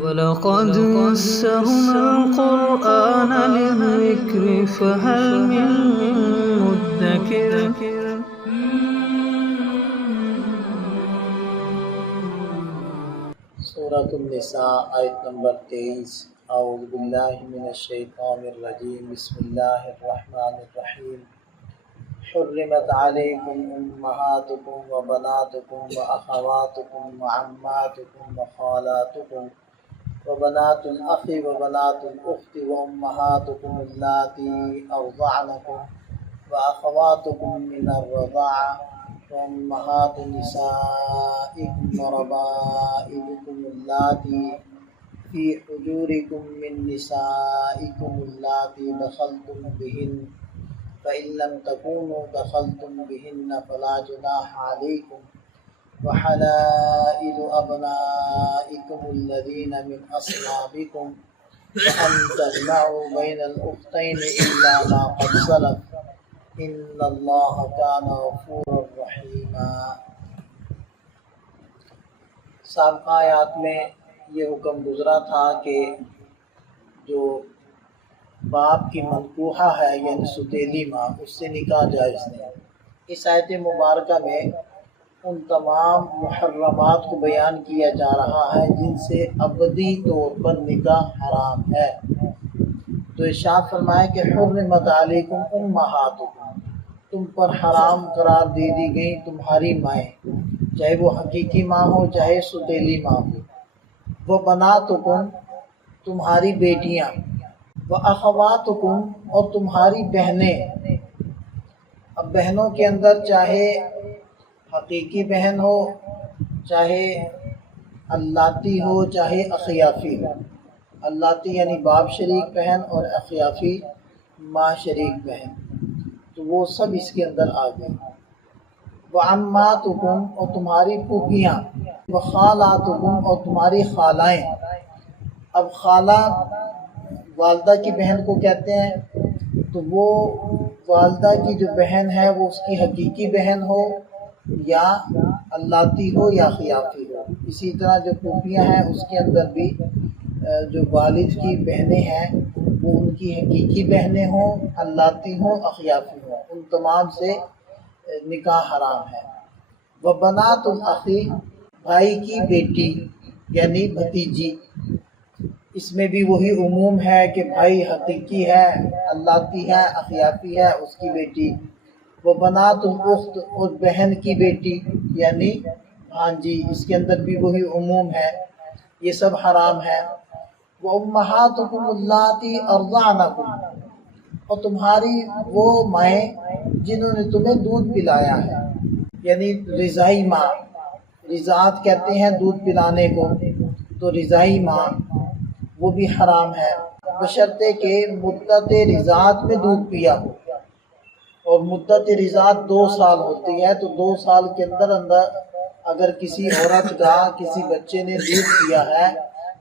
وَلَقَدْ يَسَّرْنَا الْقُرْآنَ لِلذِّكْرِ فَهَلْ مِن مُّدَّكِرٍ سورۃ النساء آیت نمبر 23۔ اعوذ باللہ من الشیطان الرجیم، بسم اللہ الرحمن الرحیم۔ حرمت علیکم امہاتکم وبناتکم واخواتکم وعماتکم وخالاتکم وبنات الاخ وبنات الاخت وامہاتکم اللاتی ارضعنکم واخواتکم من الرضاعہ وأمهات نسائكم وربائبكم اللاتي في حجوركم من نسائكم اللاتي دخلتم بهن فإن لم تكونوا دخلتم بهن فلا جناح عليكم وحلائل أبنائكم الذين من أصلابكم وأن تجمعوا بين الأختين إلا ما قد سلف ان اللہ کان غفورا رحیما۔ سابقہ آیات میں یہ حکم گزرا تھا کہ جو باپ کی منکوحہ ہے یعنی ستیلی ماں، اس سے نکاح جائز نہیں۔ اس آیت مبارکہ میں ان تمام محرمات کو بیان کیا جا رہا ہے جن سے ابدی طور پر نکاح حرام ہے۔ تو ارشاد فرمایا کہ حرمت علیکم امہاتکم، تم پر حرام قرار دے دی گئی تمہاری مائیں، چاہے وہ حقیقی ماں ہو چاہے ستیلی ماں ہو۔ وہ بناتکم، تمہاری بیٹیاں، وہ اخواتکم، اور تمہاری بہنیں۔ اب بہنوں کے اندر چاہے حقیقی بہن ہو چاہے اللاتی ہو چاہے اخیافی ہو۔ اللاتی یعنی باپ شریک بہن اور اخیافی ماں شریک بہن، تو وہ سب اس کے اندر آ گئے۔ وعماتکم، اور تمہاری پھوپھیاں، وخالاتکم، اور تمہاری خالائیں۔ اب خالہ والدہ کی بہن کو کہتے ہیں، تو وہ والدہ کی جو بہن ہے وہ اس کی حقیقی بہن ہو یا اللاتی ہو یا اخیافی ہو۔ اسی طرح جو پھوپھیاں ہیں اس کے اندر بھی جو والد کی بہنیں ہیں وہ ان کی حقیقی بہنیں ہوں، اللاتی ہوں، اخیافی ہوں، ان تمام سے نکاح حرام ہے۔ وبنات الاخی، بھائی کی بیٹی یعنی بھتیجی، اس میں بھی وہی عموم ہے کہ بھائی حقیقی ہے، اللاتی ہے، اخیافی ہے، اس کی بیٹی۔ وبنات الاخت، اور بہن کی بیٹی یعنی بھانجی، اس کے اندر بھی وہی عموم ہے، یہ سب حرام ہے۔ وَأُمَّهَاتُكُمُ اللَّاتِي أَرْضَعْنَكُمْ، اور تمہاری وہ مائیں جنہوں نے تمہیں دودھ پلایا ہے، یعنی رضائی ماں، رضاعت کہتے ہیں دودھ پلانے کو، تو رضائی ماں وہ بھی حرام ہے، بشرطے کہ مدت رضاعت میں دودھ پیا ہو، اور مدت رضاعت 2 سال ہوتی ہے، تو 2 سال کے اندر اگر کسی عورت کا کسی بچے نے دودھ پیا ہے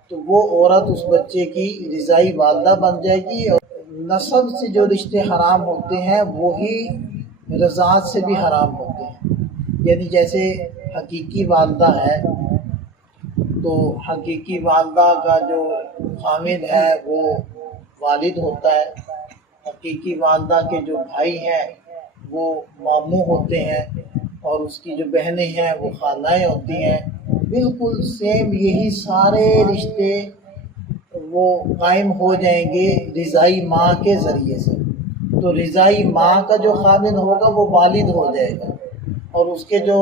تو وہ عورت اس بچے کی رضائی والدہ بن جائے گی، اور نسب سے جو رشتے حرام ہوتے ہیں وہی رضاعت سے بھی حرام ہوتے ہیں۔ یعنی جیسے حقیقی والدہ ہے تو حقیقی والدہ کا جو خامد ہے وہ والد ہوتا ہے، حقیقی والدہ کے جو بھائی ہیں وہ ماموں ہوتے ہیں، اور اس کی جو بہنیں ہیں وہ خالائیں ہوتی ہیں۔ بالکل سیم یہی سارے رشتے وہ قائم ہو جائیں گے رضائی ماں کے ذریعے سے۔ تو رضائی ماں کا جو خامد ہوگا وہ والد ہو جائے گا، اور اس کے جو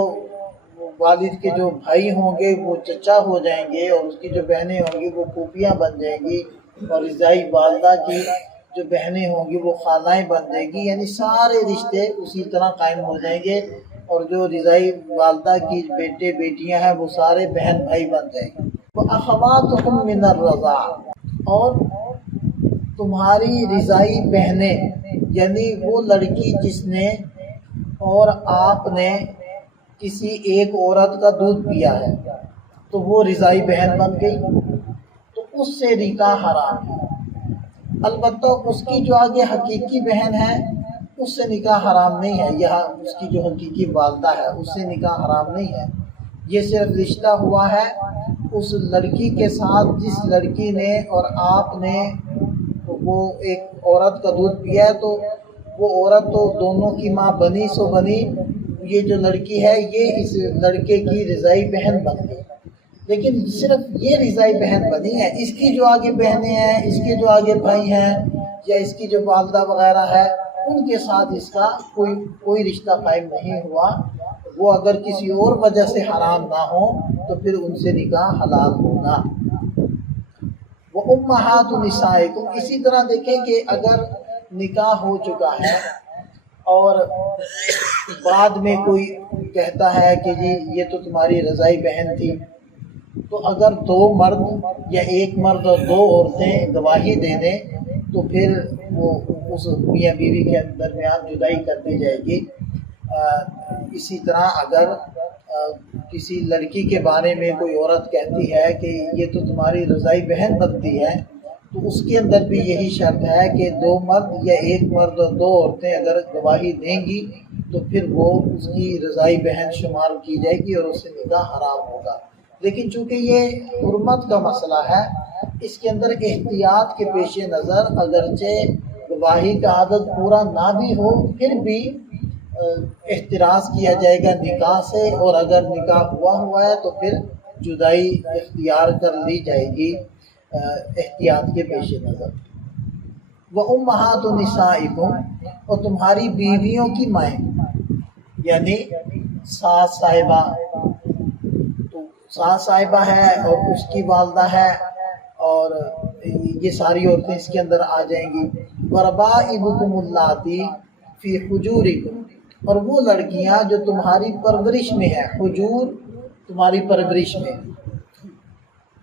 والد کے جو بھائی ہوں گے وہ چچا ہو جائیں گے، اور اس کی جو بہنیں ہوں گی وہ پھوپھیاں بن جائیں گی، اور رضائی والدہ کی جو بہنیں ہوں گی وہ خالائیں بن جائیں گی، یعنی سارے رشتے اسی طرح قائم ہو جائیں گے، اور جو رضائی والدہ کی بیٹے بیٹیاں ہیں وہ سارے بہن بھائی بن جائیں گے۔ وَأَخَوَاتُكُم مِّنَ الرَّضَاعَةِ، اور تمہاری رضائی بہنیں یعنی وہ لڑکی جس نے اور آپ نے کسی ایک عورت کا دودھ پیا ہے تو وہ رضائی بہن بن گئی، تو اس سے نکاح حرام ہے۔ البتہ اس کی جو آگے حقیقی بہن ہے اس سے نکاح حرام نہیں ہے، یہاں اس کی جو حقیقی والدہ ہے اس سے نکاح حرام نہیں ہے، یہ صرف رشتہ ہوا ہے اس لڑکی کے ساتھ جس لڑکی نے اور آپ نے وہ ایک عورت کا دودھ پیا ہے تو وہ عورت تو دونوں کی ماں بنی سو بنی، یہ جو لڑکی ہے یہ اس لڑکے کی رضائی بہن بن گئی، لیکن صرف یہ رضائی بہن بنی ہے، اس کی جو آگے بہنیں ہیں، اس کے جو آگے بھائی ہیں یا اس کی جو والدہ وغیرہ ہے ان کے ساتھ اس کا کوئی رشتہ قائم نہیں ہوا۔ وہ اگر کسی اور وجہ سے حرام نہ ہو تو پھر ان سے نکاح حلال ہوگا۔ وہ امہات نسائکم، اسی طرح دیکھیں کہ اگر نکاح ہو چکا ہے اور بعد میں کوئی کہتا ہے کہ جی یہ تو تمہاری رضائی بہن تھی، تو اگر دو مرد یا ایک مرد اور دو عورتیں گواہی دے دیں تو پھر وہ اس میاں بیوی کے درمیان جدائی کر دی جائے گی۔ اسی طرح اگر کسی لڑکی کے بارے میں کوئی عورت کہتی ہے کہ یہ تو تمہاری رضائی بہن بنتی ہے، تو اس کے اندر بھی یہی شرط ہے کہ دو مرد یا ایک مرد اور دو عورتیں اگر گواہی دیں گی تو پھر وہ اس کی رضائی بہن شمار کی جائے گی اور اس سے نکاح حرام ہوگا۔ لیکن چونکہ یہ حرمت کا مسئلہ ہے، اس کے اندر احتیاط کے پیش نظر اگرچہ گواہی کا عدد پورا نہ بھی ہو پھر بھی احتراز کیا جائے گا نکاح سے، اور اگر نکاح ہوا ہے تو پھر جدائی اختیار کر لی جائے گی احتیاط کے پیش نظر۔ وَأُمَّهَاتُ نِسَائِكُمْ، اور تمہاری بیویوں کی مائیں، یعنی ساس صاحبہ، تو ساس صاحبہ ہے اور اس کی والدہ ہے اور یہ ساری عورتیں اس کے اندر آ جائیں گی۔ وَرَبَائِبُكُمُ اللَّاتِي فِي حُجُورِكُمْ، اور وہ لڑکیاں جو تمہاری پرورش میں ہے، حجور تمہاری پرورش میں،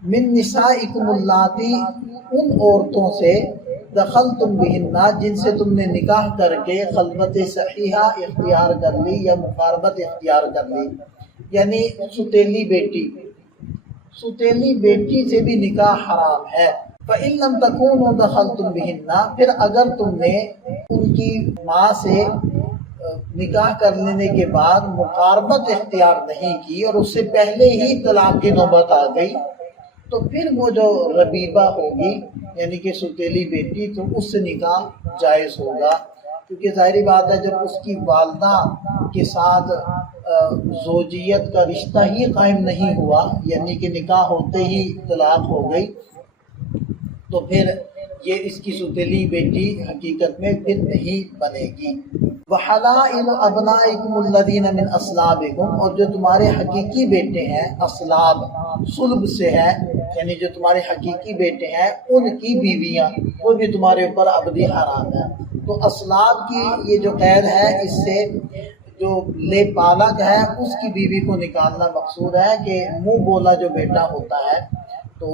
من نسائکم اللاتی، ان عورتوں سے دخلتم بہن، جن سے تم نے نکاح کر کے خلوت صحیحہ اختیار کر لی یا مقاربت اختیار کر لی، یعنی ستیلی بیٹی سے بھی نکاح حرام ہے۔ فَإِن لَمْ تَكُونُوا دَخَلْتُمْ بِهِنَّ، پھر اگر تم نے ان کی ماں سے نکاح کر لینے کے بعد مقاربت اختیار نہیں کی اور اس سے پہلے ہی طلاق کی نوبت آ گئی، تو پھر وہ جو ربیبہ ہوگی یعنی کہ ستیلی بیٹی، تو اس سے نکاح جائز ہوگا، کیونکہ ظاہری بات ہے جب اس کی والدہ کے ساتھ زوجیت کا رشتہ ہی قائم نہیں ہوا، یعنی کہ نکاح ہوتے ہی طلاق ہو گئی، تو پھر یہ اس کی ستیلی بیٹی حقیقت میں پھر نہیں بنے گی۔ وَحَلَائِلُ أَبْنَائِكُمُ الَّذِينَ مِنْ أَصْلَابِكُمْ، اور جو تمہارے حقیقی بیٹے ہیں، اصلاب صلب سے ہے، یعنی جو تمہارے حقیقی بیٹے ہیں ان کی بیویاں، وہ بھی تمہارے اوپر ابدی حرام ہے۔ تو اصلاب کی یہ جو قید ہے، اس سے جو لے بالغ ہے اس کی بیوی کو نکالنا مقصود ہے کہ منہ بولا جو بیٹا ہوتا ہے تو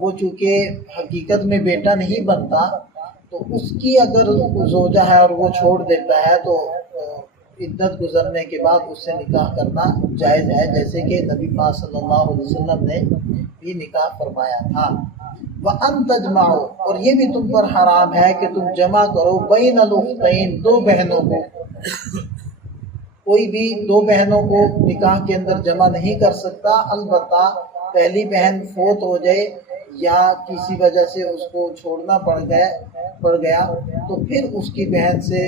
وہ چونکہ حقیقت میں بیٹا نہیں بنتا، تو اس کی اگر زوجہ ہے اور وہ چھوڑ دیتا ہے تو عدت گزرنے کے بعد اس سے نکاح کرنا جائز ہے، جیسے کہ نبی پاک صلی اللہ علیہ وسلم نے بھی نکاح فرمایا تھا۔ وَأَن تَجْمَعُوا، اور یہ بھی تم پر حرام ہے کہ تم جمع کرو بین الأختین، دو بہنوں کو، کوئی بھی دو بہنوں کو نکاح کے اندر جمع نہیں کر سکتا، البتہ پہلی بہن فوت ہو جائے یا کسی وجہ سے اس کو چھوڑنا پڑ گیا تو پھر اس کی بہن سے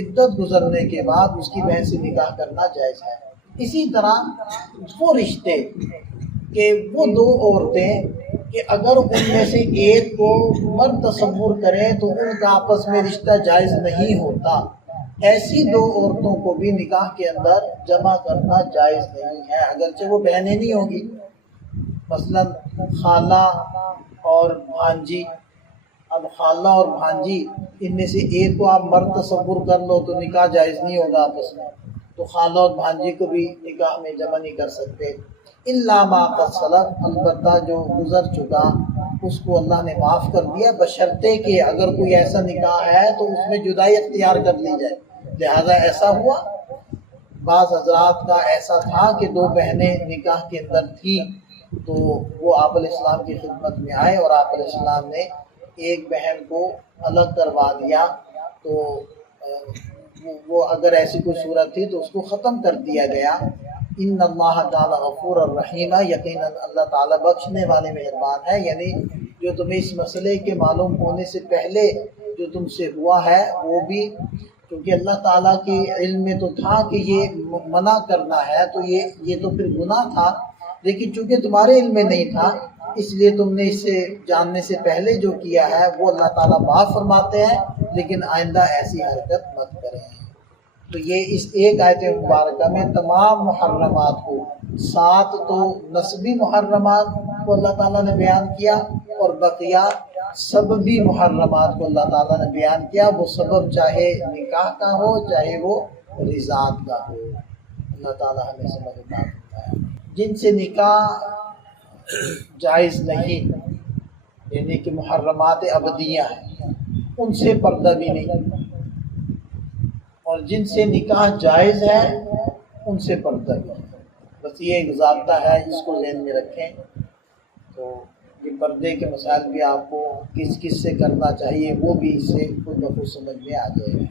عدت گزرنے کے بعد اس کی بہن سے نکاح کرنا جائز ہے۔ اسی طرح وہ رشتے کہ وہ دو عورتیں کہ اگر ان میں سے ایک کو مرد تصور کریں تو ان کا آپس میں رشتہ جائز نہیں ہوتا، ایسی دو عورتوں کو بھی نکاح کے اندر جمع کرنا جائز نہیں ہے، اگرچہ وہ بہنیں نہیں ہوں گی، مثلا خالہ اور بھانجی۔ اب خالہ اور بھانجی ان میں سے ایک کو آپ مرد تصور کر لو تو نکاح جائز نہیں ہوگا آپس میں، تو خالہ اور بھانجی کو بھی نکاح میں جمع نہیں کر سکتے۔ الا ما قد سلف، البتہ جو گزر چکا اس کو اللہ نے معاف کر دیا، بشرطے کہ اگر کوئی ایسا نکاح ہے تو اس میں جدائی اختیار کر لی جائے۔ لہذا ایسا ہوا، بعض حضرات کا ایسا تھا کہ دو بہنیں نکاح کے اندر تھیں تو وہ آپ علیہ السلام کی خدمت میں آئے اور آپ علیہ السلام نے ایک بہن کو الگ کروا دیا، تو وہ اگر ایسی کوئی صورت تھی تو اس کو ختم کر دیا گیا، ان اللہ تعالی غفور الرحیم، یقیناً اللہ تعالیٰ بخشنے والے مہربان ہے. یعنی جو تمہیں اس مسئلے کے معلوم ہونے سے پہلے جو تم سے ہوا ہے وہ بھی، کیونکہ اللہ تعالیٰ کے علم میں تو تھا کہ یہ منع کرنا ہے، تو یہ تو پھر گناہ تھا، لیکن چونکہ تمہارے علم میں نہیں تھا اس لیے تم نے اسے جاننے سے پہلے جو کیا ہے وہ اللہ تعالیٰ معاف فرماتے ہیں، لیکن آئندہ ایسی حرکت مت کریں. تو یہ اس ایک آیت مبارکہ میں تمام محرمات کو، 7 تو نسبی محرمات کو اللہ تعالیٰ نے بیان کیا، اور بقیہ سببی محرمات کو اللہ تعالیٰ نے بیان کیا. وہ سبب چاہے نکاح کا ہو چاہے وہ رضاعت کا ہو. اللہ تعالیٰ ہمیں سمجھ عطا فرمائے. جن سے نکاح جائز نہیں، یعنی کہ محرمات ابدیہ ہیں، ان سے پردہ بھی نہیں، اور جن سے نکاح جائز ہے ان سے پردہ بھی ہے. بس یہ ایک ضابطہ ہے، اس کو ذہن میں رکھیں. تو یہ پردے کے مسائل بھی آپ کو کس کس سے کرنا چاہیے وہ بھی اس سے خود بخود سمجھ میں آ جائے گا.